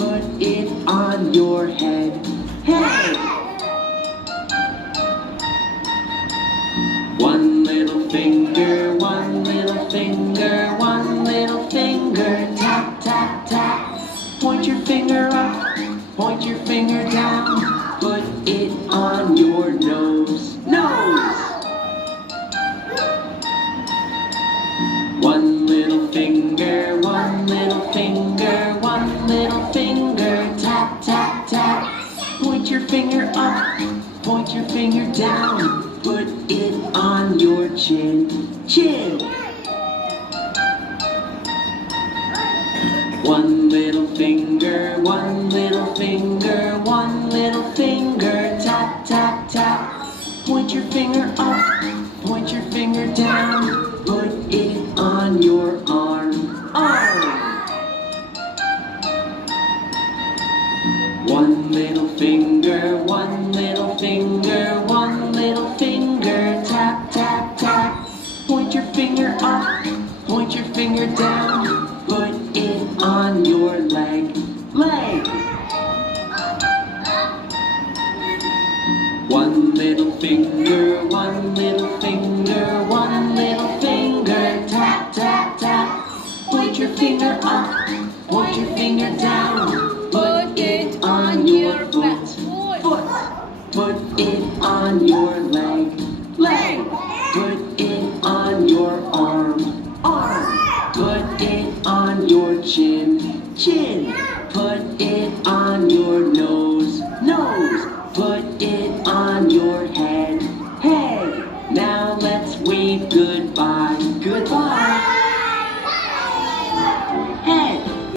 put it on your head. Hey! One little finger, one little finger, one little finger, tap, tap, tap. Point your finger up, point your finger down, put it on your nose, nose. One little finger, one little finger, one little finger, tap, tap, tap. Point your finger up, point your finger down, put it on your chin, chin. One little finger, one little finger, one little finger, tap, tap, tap. Point your finger up, point your finger down, put it on your arm, arm. One little finger, one little finger, one little finger, tap, tap, tap. Point your finger up, point your finger down, put it on your leg, leg. One little finger, one little finger, one little finger, tap, tap, tap. Point your finger up, point your finger down, put it on your foot, foot. Put it on your